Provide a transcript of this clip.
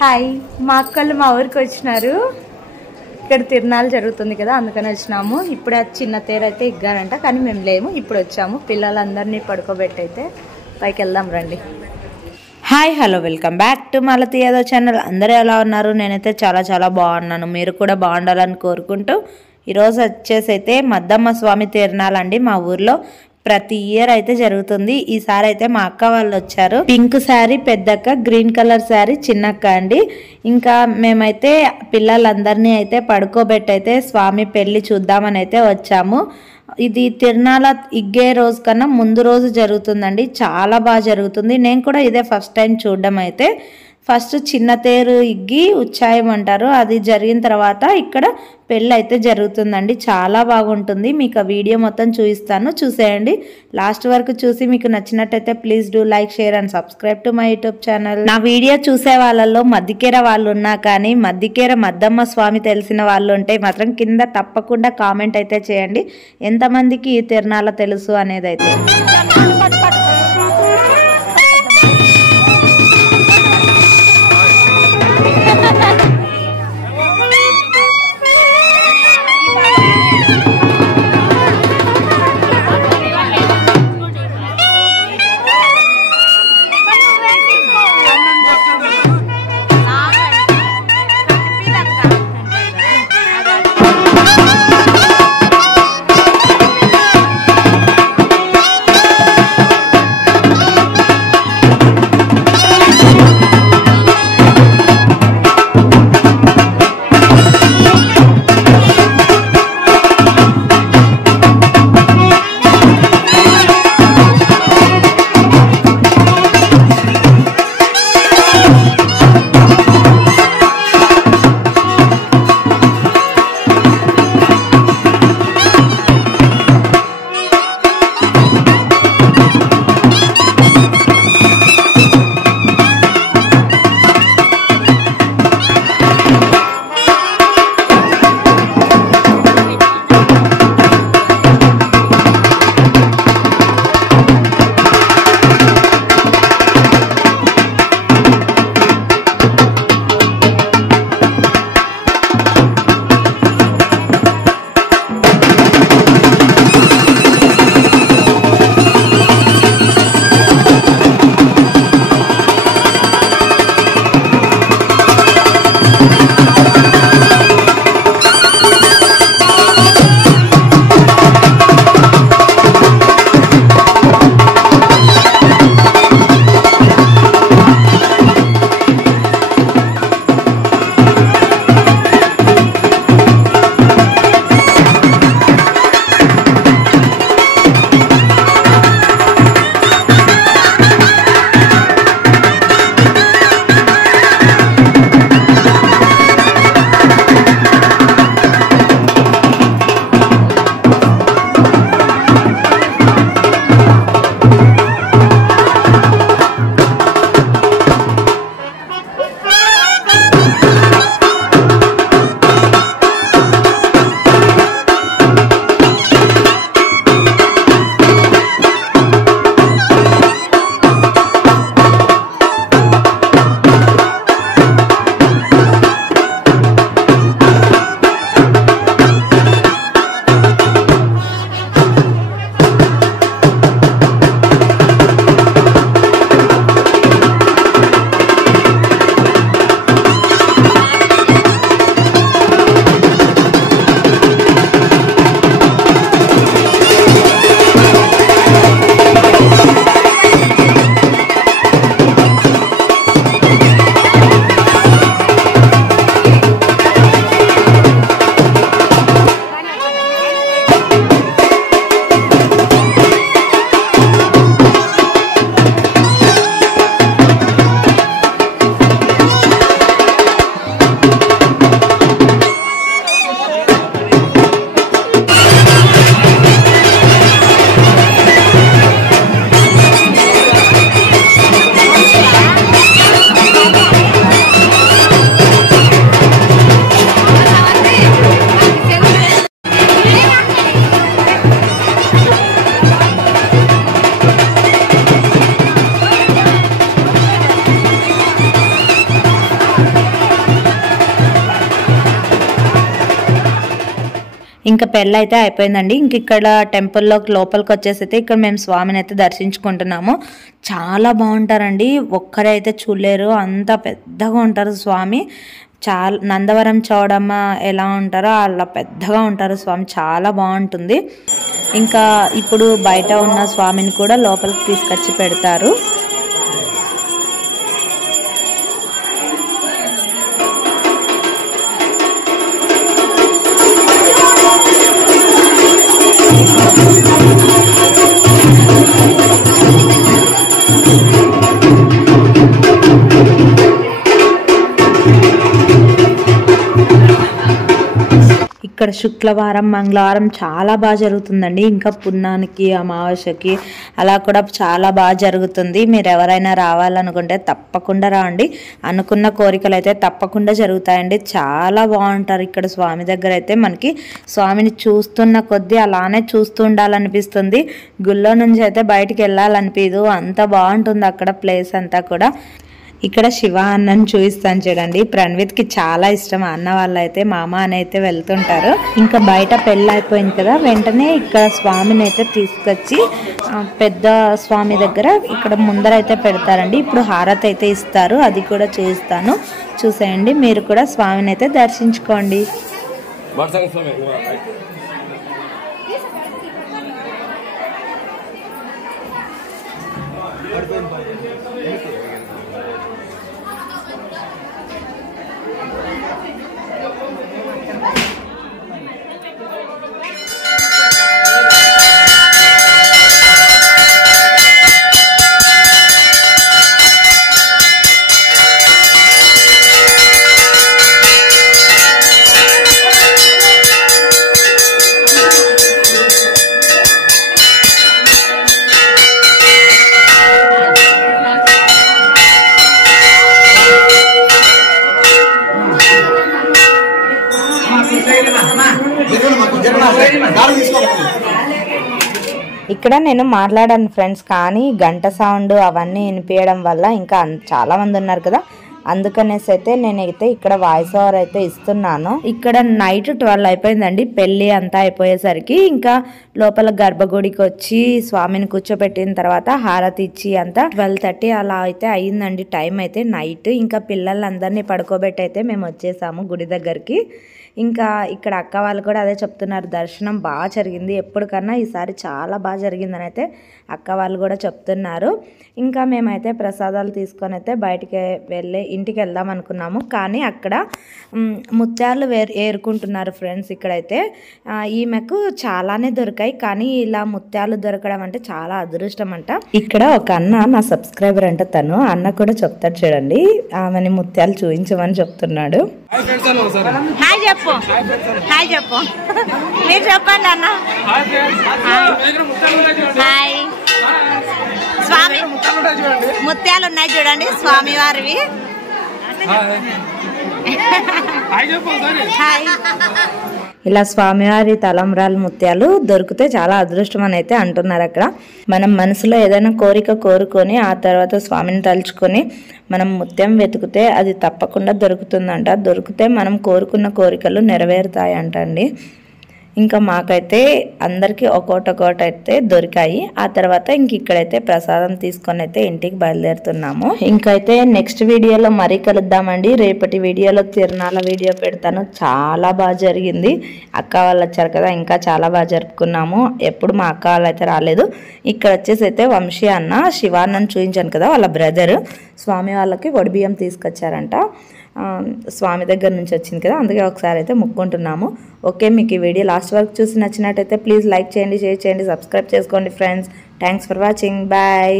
Hi మా అక్కలు మా ఊరికి వచ్చినారు. ఇక్కడ తిరునాళ్ళు జరుగుతుంది కదా, అందుకని వచ్చినాము. ఇప్పుడే చిన్న తేరు అయితే ఇగ్గారంట, కానీ మేము లేము, ఇప్పుడు వచ్చాము. పిల్లలందరినీ పడుకోబెట్టి అయితే పైకి వెళ్దాం రండి. Hi hello welcome back to Malathi Yadav channel. అందరూ ఎలా ఉన్నారు? నేనైతే చాలా బాగున్నాను. మీరు కూడా బాగుండాలని కోరుకుంటూ ఈరోజు వచ్చేసి అయితే మద్దమ్మ స్వామి తిరునాళ్ళండి. మా ఊర్లో ప్రతి ఇయర్ అయితే జరుగుతుంది. ఈసారి అయితే మా అక్క వాళ్ళు వచ్చారు. పింక్ శారీ పెద్దక్క, గ్రీన్ కలర్ శారీ చిన్నక్క అండి. ఇంకా మేమైతే పిల్లలందరినీ అయితే పడుకోబెట్టి అయితే స్వామి పెళ్లి చూద్దామని అయితే వచ్చాము. ఇది తిరునాళ్ళ ఇగ్గే రోజు కన్నా ముందు రోజు జరుగుతుందండి. చాలా బాగా జరుగుతుంది. నేను కూడా ఇదే ఫస్ట్ టైం చూడడం. అయితే ఫస్ట్ చిన్న తేరు ఇగ్గి ఉచ్చాయం అంటారు, అది జరిగిన తర్వాత ఇక్కడ పెళ్ళి అయితే జరుగుతుందండి. చాలా బాగుంటుంది. మీకు ఆ వీడియో మొత్తం చూపిస్తాను, చూసేయండి. లాస్ట్ వరకు చూసి మీకు నచ్చినట్టయితే please do like, share and subscribe to my YouTube channel. నా వీడియో చూసే వాళ్ళలో మద్దికేర వాళ్ళు ఉన్నా కానీ మద్దికేర మద్దమ్మ స్వామి తెలిసిన వాళ్ళు ఉంటే మాత్రం కింద తప్పకుండా కామెంట్ అయితే చేయండి, ఎంతమందికి ఈ తిరునాళ్ళ తెలుసు అనేది అయితే. ఇంకా పెళ్ళి అయితే అయిపోయిందండి. ఇంక ఇక్కడ టెంపుల్లో లోపలికి వచ్చేసి అయితే ఇక్కడ మేము స్వామిని అయితే దర్శించుకుంటున్నాము. చాలా బాగుంటారండి, ఒక్కరే అయితే చూడలేరు, అంత పెద్దగా ఉంటారు స్వామి. చాలా నందవరం చౌడమ్మ ఎలా ఉంటారో అలా పెద్దగా ఉంటారు స్వామి, చాలా బాగుంటుంది. ఇంకా ఇప్పుడు బయట ఉన్న స్వామిని కూడా లోపలికి తీసుకొచ్చి పెడతారు. ఇక్కడ శుక్రవారం మంగళవారం చాలా బాగా జరుగుతుందండి. ఇంకా పున్నానికి అమావాస్యకి అలా కూడా చాలా బాగా జరుగుతుంది. మీరు ఎవరైనా రావాలనుకుంటే తప్పకుండా రండి, అనుకున్న కోరికలు అయితే తప్పకుండా జరుగుతాయండి. చాలా బాగుంటారు ఇక్కడ స్వామి దగ్గర అయితే. మనకి స్వామిని చూస్తున్న కొద్దీ అలానే చూస్తూ ఉండాలనిపిస్తుంది. గుళ్ళో నుంచి అయితే బయటికి వెళ్ళాలనిపించదు, అంత బాగుంటుంది అక్కడ ప్లేస్ అంతా కూడా. ఇక్కడ శివ అన్నను చూపిస్తాను చూడండి, ప్రణవిత్కి చాలా ఇష్టం. అన్న వాళ్ళు అయితే మామ అని అయితే వెళ్తుంటారు. ఇంకా బయట పెళ్ళి అయిపోయింది కదా, వెంటనే ఇక్కడ స్వామిని అయితే తీసుకొచ్చి పెద్ద స్వామి దగ్గర ఇక్కడ ముందర అయితే పెడతారండి. ఇప్పుడు హారతి అయితే ఇస్తారు, అది కూడా చూపిస్తాను, చూసేయండి. మీరు కూడా స్వామిని అయితే దర్శించుకోండి. ఇక్కడ నేను మాట్లాడాను ఫ్రెండ్స్, కానీ గంట సౌండ్ అవన్నీ వినిపించడం వల్ల ఇంకా చాలా మంది ఉన్నారు కదా, అందుకనేసి అయితే నేనైతే ఇక్కడ వాయిస్ ఓవర్ అయితే ఇస్తున్నాను. ఇక్కడ నైట్ 12 అయిపోయిందండి పెళ్ళి అంతా అయిపోయేసరికి. ఇంకా లోపల గర్భగుడికి వచ్చి స్వామిని కూర్చోబెట్టిన తర్వాత హారతి ఇచ్చి అంతా 12:30 అలా అయితే అయ్యిందండి టైం అయితే నైట్. ఇంకా పిల్లలందరినీ పడుకోబెట్టి అయితే మేము వచ్చేసాము గుడి దగ్గరికి. ఇంకా ఇక్కడ అక్క వాళ్ళు కూడా అదే చెప్తున్నారు, దర్శనం బాగా జరిగింది, ఎప్పటికన్నా ఈసారి చాలా బాగా జరిగిందని అయితే అక్క వాళ్ళు కూడా చెప్తున్నారు. ఇంకా మేమైతే ప్రసాదాలు తీసుకొని అయితే బయటికి వెళ్ళి ఇంటికి వెళ్దాం అనుకున్నాము. కానీ అక్కడ ముత్యాలు ఏరుకుంటున్నారు ఫ్రెండ్స్. ఇక్కడైతే ఈమెకు చాలానే దొరికాయి, కానీ ఇలా ముత్యాలు దొరకడం అంటే చాలా అదృష్టం అంట. ఇక్కడ ఒక అన్న నా సబ్స్క్రైబర్ అంట, తను అన్న కూడా చెప్తాడు చూడండి, ఆమెని ముత్యాలు చూపించమని చెప్తున్నాడు. హాయ్ చెప్పు, హాయ్ చెప్పు, మీరు చెప్పండి అన్న. హాయ్, స్వామి ముత్యాలు ఉన్నాయి చూడండి స్వామి వారివి. ఇలా స్వామివారి తలంబ్రాలు ముత్యాలు దొరికితే చాలా అదృష్టం అని అయితే అంటున్నారు అక్కడ. మనం మనసులో ఏదైనా కోరిక కోరుకొని ఆ తర్వాత స్వామిని తలుచుకొని మనం ముత్యం వెతికితే అది తప్పకుండా దొరుకుతుందంట. దొరికితే మనం కోరుకున్న కోరికలు నెరవేరుతాయంట అండి. ఇంకా మాకైతే అందరికీ ఒక్కొక్కటి అయితే దొరికాయి. ఆ తర్వాత ఇంక ఇక్కడైతే ప్రసాదం తీసుకొని అయితే ఇంటికి బయలుదేరుతున్నాము. ఇంకైతే నెక్స్ట్ వీడియోలో మరీ కలుద్దామండి. రేపటి వీడియోలో తిరునాళ్ళ వీడియో పెడతాను. చాలా బాగా జరిగింది, అక్క వాళ్ళు వచ్చారు కదా, ఇంకా చాలా బాగా జరుపుకున్నాము. ఎప్పుడు మా అక్క వాళ్ళు అయితే రాలేదు. ఇక్కడ వచ్చేసి అయితే వంశీ అన్న శివాన్నను చూపించాను కదా, వాళ్ళ బ్రదర్ స్వామి వాళ్ళకి వడిబియ్యం తీసుకొచ్చారంట. స్వామి దగ్గర నుంచి వచ్చింది కదా, అందుకే ఒకసారి అయితే ముక్కుంటున్నాము. ఓకే, మీకు ఈ వీడియో లాస్ట్ వరకు చూసి నచ్చినట్టయితే ప్లీజ్ లైక్ చేయండి, షేర్ చేయండి, సబ్స్క్రైబ్ చేసుకోండి friends. Thanks for watching, bye.